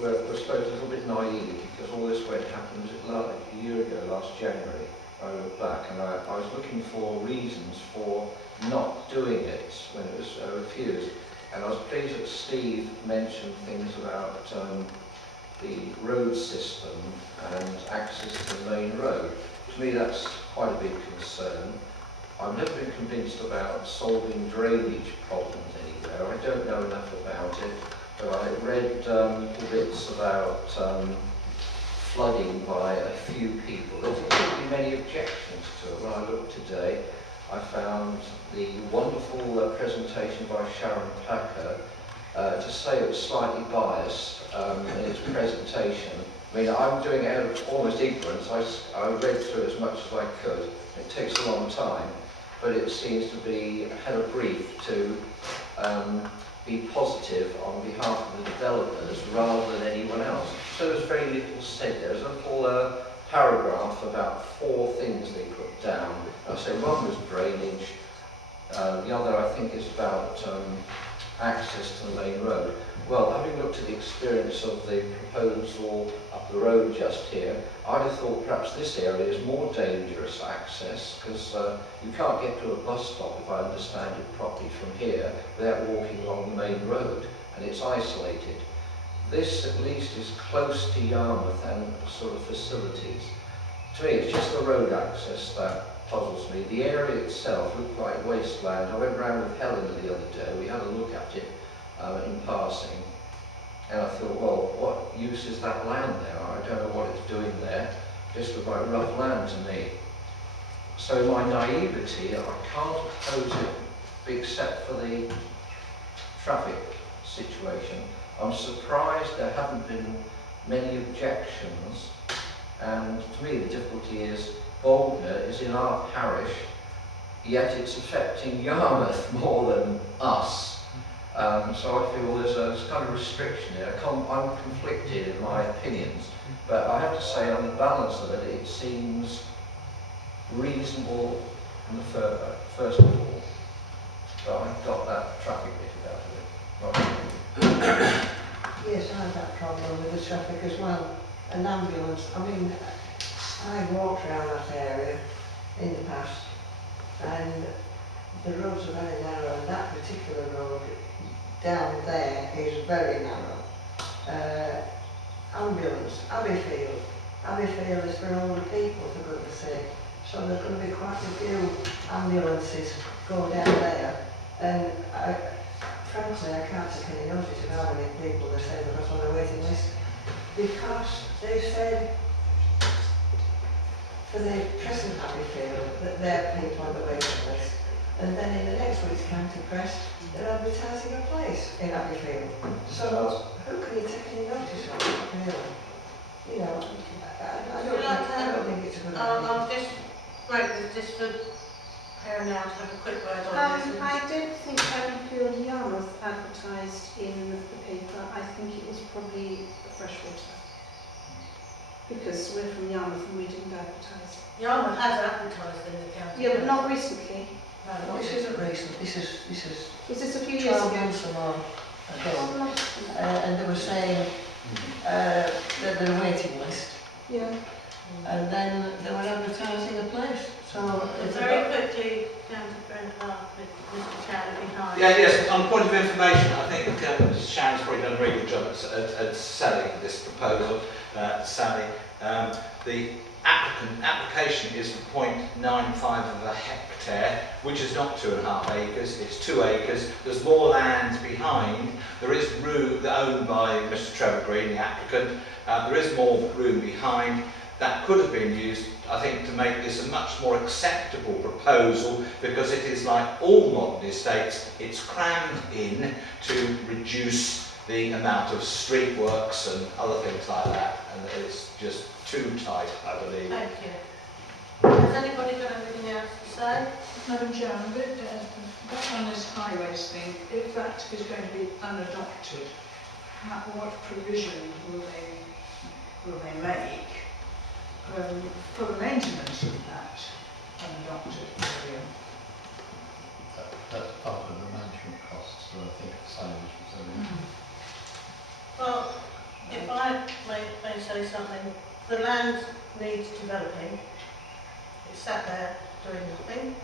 we're supposed a little bit naive because all this went happened like a year ago, last January. I looked back and I was looking for reasons for not doing it when it was refused. And I was pleased that Steve mentioned things about the road system and access to the main road. To me, that's quite a big concern. I've never been convinced about solving drainage problems anywhere. I don't know enough about it, but I read little bits about flooding by a few people. There didn't seem to be many objections to it. When I looked today, I found the wonderful presentation by Sharon Packer. To say it was slightly biased in its presentation. I mean, I'm doing it out of almost ignorance. I read through as much as I could. It takes a long time, but it seems to be had a brief to be positive on behalf of the developers rather than anyone else. So there's very little said there. There's a little paragraph about 4 things they put down. I say one was drainage, the other I think is about access to the main road. Well, having looked at the experience of the proposal up the road just here, I'd have thought perhaps this area is more dangerous access because you can't get to a bus stop, if I understand it properly, from here without walking along the main road, and it's isolated. This at least is close to Yarmouth and sort of facilities. To me, it's just the road access that puzzles me. The area itself looked like wasteland. I went round with Helen the other day. We had a look at it in passing, and I thought, well, what use is that land there? I don't know what it's doing there. Just looked like rough land to me. So my naivety, I can't oppose it except for the traffic situation. I'm surprised there haven't been many objections, and to me the difficulty is, Bouldnor is in our parish, yet it's affecting Yarmouth more than us. So I feel there's a kind of restriction there. I'm conflicted in my opinions, but I have to say on the balance of it, it seems reasonable from the first of all. But I got that traffic bit out of it. Right. Yes, I have that problem with the traffic as well. An ambulance, I mean, I walked around that area in the past and the roads are very narrow, and that particular road down there is very narrow. Ambulance, Abbeyfield is for older people, for goodness sake. So there's going to be quite a few ambulances go down there, and frankly I can't take any notice of how many people they say they've got on the waiting list, because they've said for the present Abbeyfield that they're people on the waiting list, and then in the next week's county press they're advertising a place in Abbeyfield. So who can you take any notice of, really? You know, I don't think it's a good idea. I'll just break this just for Karen now to have a quick word on this. I don't think Abbeyfield Yarmouth advertised in the paper. I think it was probably Freshwater. Because we're from Yarmouth and we didn't advertise. Yarmouth has advertised in the county. Yeah, but not recently. No, This isn't recent, this is Was this a few years 12 ago? months or more ago. 12 months ago. And they were saying that they're a waiting list, Yeah. and then they were advertising a place. So very quickly, down to Brent with Mr. Chairman behind. Yeah, yes, on point of information, I think Mrs. Sharon's probably done a really good job at selling this proposal, Sally. The application is for 0.95 of a hectare, which is not 2.5 acres, it's 2 acres. There's more land behind. There is room owned by Mr. Trevor Green, the applicant. There is more room behind. That could have been used, I think, to make this a much more acceptable proposal, because it is like all modern estates, it's crammed in to reduce the amount of street works and other things like that, and it's just too tight, I believe. Thank you. Has anybody got anything else to say? Madam Chair, I'm a bit back on this highways thing. If that is going to be unadopted, what provision will they make for the maintenance of that unadopted area? That's part of the management costs, so I think Simon's was Well, if I may say something, the land needs developing. It's sat there doing nothing.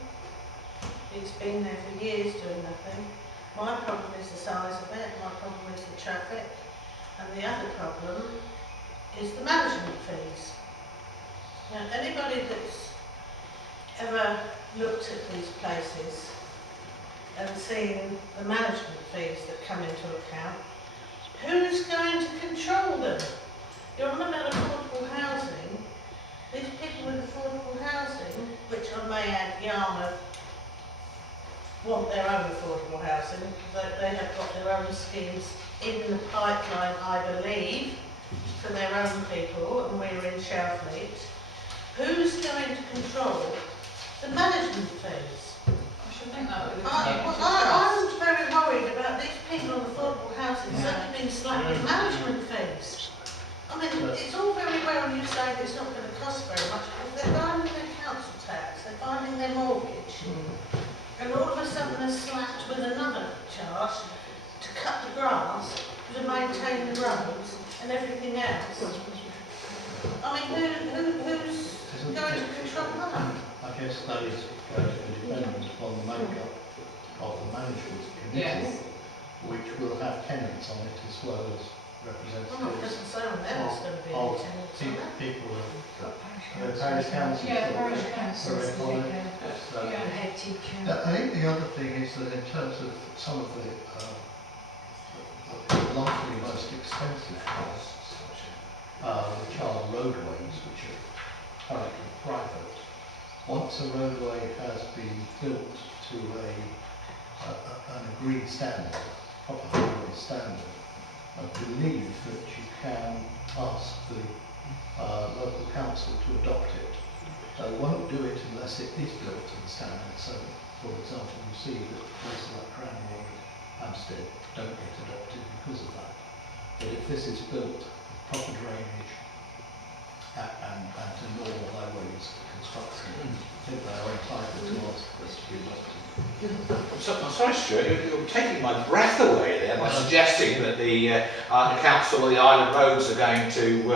It's been there for years doing nothing. My problem is the size of it, my problem is the traffic, and the other problem is the management fees. Now, anybody that's ever looked at these places and seen the management fees that come into account, who's going to control them? You're on about affordable housing. These people with affordable housing, which I may add, Yarmouth, want their own affordable housing. They have got their own schemes in the pipeline, I believe, for their own people, and we're in Shalfleet. Who's going to control the management fees? I should think that would be I'm very worried about these people on affordable housing suddenly being slapped with management fees. I mean, it's all very well you saying it's not going to cost very much, but they're finding their council tax, they're finding their mortgage, and all of a sudden they're slapped with another charge to cut the grass, to maintain the roads and everything else. I mean, who's going to control that? I guess that is going to be dependent upon the makeup of the management committee, Yes. which will have tenants on it as well as Well, it representatives doesn't say on there there's going to be any of tenants on that. people of Parish Council. Yeah, Parish Council. So, Yeah. The head teacher. I think the other thing is that in terms of some of the likely most expensive costs, which are roadways, which are currently private, once a roadway has been built to an agreed standard, proper highway standard, I believe that you can ask the local council to adopt it. won't do it unless it is built to the standard. So, for example, you see that places like Cranmore and Hampstead don't get adopted because of that. But if this is built, proper drainage and to normal highways construction, I think they are entitled to ask for this to be adopted. I'm sorry, Stuart, you're taking my breath away there by suggesting that the Council of the Island Roads are going to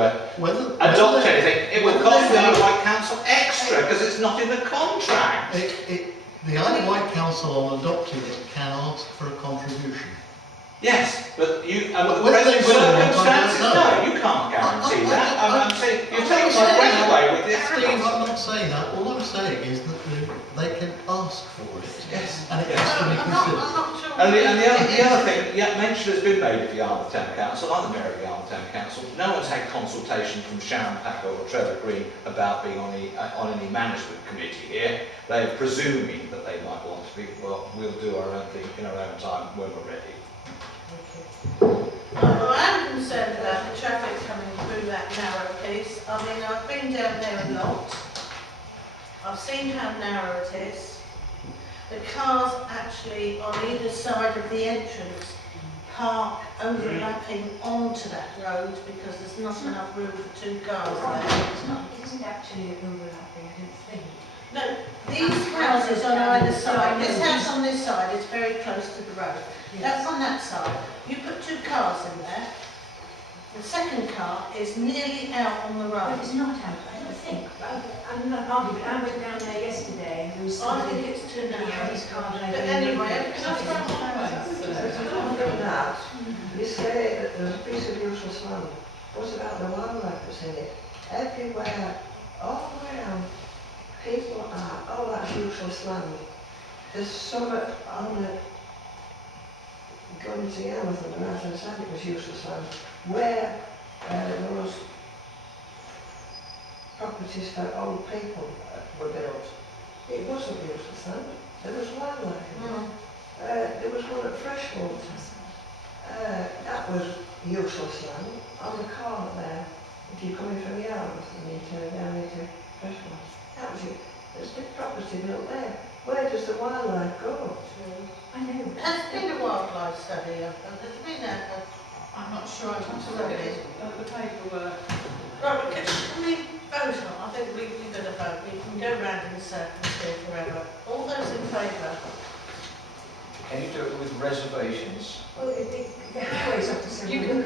adopt anything. It will cost the Isle of Wight Council extra because it's not in the contract. The Isle of Wight Council, on adopting it, can ask for a contribution. Yes, but you, Well, under present they will, circumstances, I don't know. no, you can't guarantee that. I'm saying, you're taking my breath away with this. Steve, I'm not saying that. All I'm saying is that they can ask for it. Yes. And it has to be considered. And the other thing, mention has been made of the Yarmouth Town Council, I'm the Mayor of the Yarmouth Town Council. No one's had consultation from Sharon Packer or Trevor Green about being on any management committee here. They're presuming that they might want to be. Well, we'll do our own thing in our own time when we're ready. I am concerned about the traffic coming through that narrow piece. I mean, I've been down there a lot. I've seen how narrow it is. The cars actually on either side of the entrance park overlapping onto that road because there's not enough room for two cars there. It isn't actually overlapping, I don't think. No, these houses on either side, this house on this side is very close to the road. That's on that side. You put two cars in there. The second car is nearly out on the Well, road. it's not out, I don't think. I'm not arguing, but I went down there yesterday and there was I something. think it's too narrow. His car But driving. anyway, That's where I'm Other than that, you say that there's a piece of useless land. What about the wildlife that's in it? Everywhere, all the way around, people are, oh, that's useless land. There's some on the, going to Yarmouth on the right hand side, it was useless land. Where those properties for old people were built, it wasn't useless land. There was wildlife in it. There was one at Freshwater. That was useless land on the corner there. If you're coming from Yarmouth and you turn down into Freshwater, that was it. There's big property built there. Where does the wildlife go? I know. There's been a wildlife study. There's been a I'm not sure, I'd have to look at the paperwork. right, but can we vote on? I think we've got to vote. We can go round in circles here forever. All those in favour? Can you do it with reservations? Well, the highways officer. You can